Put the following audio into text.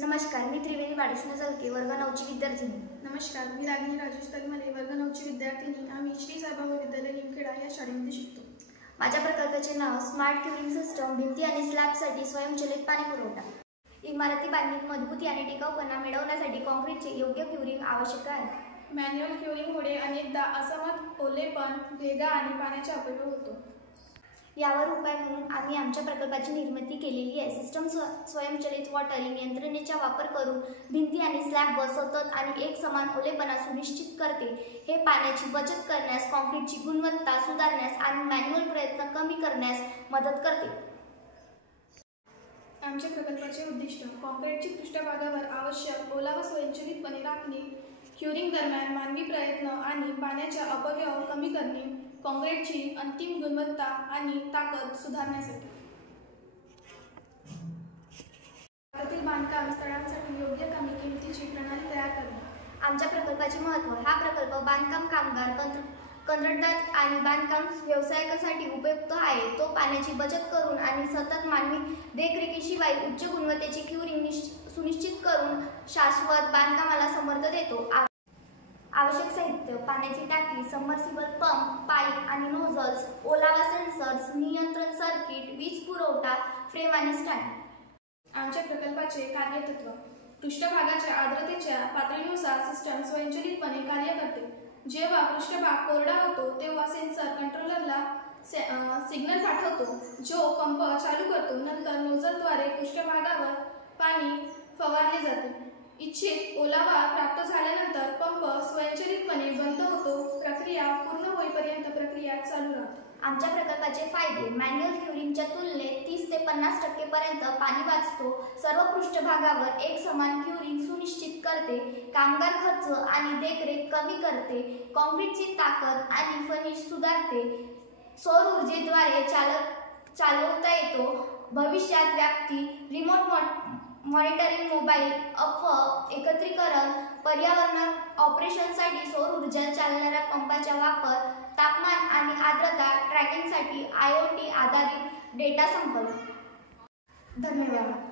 नमस्कार, मी त्रिवेणी बाळकृष्ण जलके, वर्ग 9ची विद्यार्थिनी. नमस्कार, मी रागिनी राजेश तलमले, वर्ग 9ची विद्यार्थिनी. आम्ही श्री साईबाबा विद्यालय निमखेडा या शाळेमध्ये शिकतो. माझ्या प्रकल्पाचे नाव स्मार्ट क्युरिंग सिस्टम, भिंती आणि स्लॅबसाठी स्वयंचलित पाणी पुरवठा. इमारती बांधणीत मजबूती आणि टिकाऊपणा मिळवण्यासाठी काँक्रीटचे योग्य क्युरिंग आवश्यक आहे. मॅन्युअल क्युरिंगमुळे अनेकदा असमर्थ ओलेपण, भेगा आणि पाण्याचा अपव्यय होतो. यावर उपाय म्हणून आम्ही आमच्या प्रकल्पाची निर्मिती केलेली आहे. सिस्टम स्वयंचलित वॉटरिंग यंत्रणेचा वापर करून भिंती आणि स्लॅबवर सतत आणि एकसमान ओलेपणा सुनिश्चित करते. हे पाण्याची बचत करण्यास, काँक्रीटची गुणवत्ता सुधारण्यास आणि मॅन्युअल प्रयत्न कमी करण्यास मदत करते. आमच्या प्रकल्पाचे उद्दिष्ट: काँक्रीटची पृष्ठभागावर आवश्यक ओलावा स्वयंचलितपणे राखणे, क्युरिंग दरम्यान मानवी प्रयत्न आणि पाण्याचा अपव्यय कमी करणे, काँक्रीटची अंतिम गुणवत्ता आणि ताकद सुधारण्यासाठी. भारतातील बांधकाम स्थळांसाठी योग्य कमी किमतीची प्रणाली तयार करणे. आमच्या प्रकल्पाचे महत्त्व: हा प्रकल्प बांधकाम कामगार, कंत्राटदार आणि बांधकाम व्यावसायिकांसाठी उपयुक्त आहे. तो पाण्याची बचत करून आणि सतत मानवी देखरेखीशिवाय उच्च गुणवत्तेचे क्युरिंग सुनिश्चित करून शाश्वत बांधकामाला समर्थन देतो. आवश्यक साहित्य: पाण्याची टाकी, सबमर्सिबल पंप, पाईप आणि नोझल्स, ओलावा सेन्सर्स, नियंत्रण सर्किट, वीज पुरवठा, फ्रेम आणि स्टँड. आमच्या प्रकल्पाचे कार्यतत्त्व: पृष्ठभागाच्या आर्द्रतेच्या पातळीनुसार सिस्टम स्वयंचलितपणे कार्य करते. जेव्हा पृष्ठभाग कोरडा होतो तेव्हा सेन्सर कंट्रोलरला सिग्नल पाठवतो, जो पंप चालू करतो. नंतर नोझलद्वारे पृष्ठभागावर पाणी फवारले जाते. इच्छित ओलावा प्राप्त झाल्यानंतर पंप स्वयंचलितपणे बंद होतो. प्रक्रिया पूर्ण होईपर्यंत प्रक्रिया चालू राहते. आमच्या प्रकल्पाचे फायदे: मॅन्युअल क्युरिंगच्या तुलनेत 30 ते 50% पर्यंत पाणी वाचतो. सर्व पृष्ठभागावर एकसमान क्युरिंग सुनिश्चित करते. कामगार खर्च आणि देखरेख कमी करते. काँक्रीटची ताकद आणि फिनिश सुधारते. सौर ऊर्जेद्वारे चालवता येतो. भविष्यात व्याप्ती, रिमोट मॉनिटरिंग, मोबाईल ॲप एकत्रीकरण, पर्यावरण ऑपरेशनसाठी सौर ऊर्जा चालणाऱ्या पंपाचा वापर, तापमान आणि आर्द्रता ट्रॅकिंगसाठी IoT आधारित डेटा संकलन. धन्यवाद.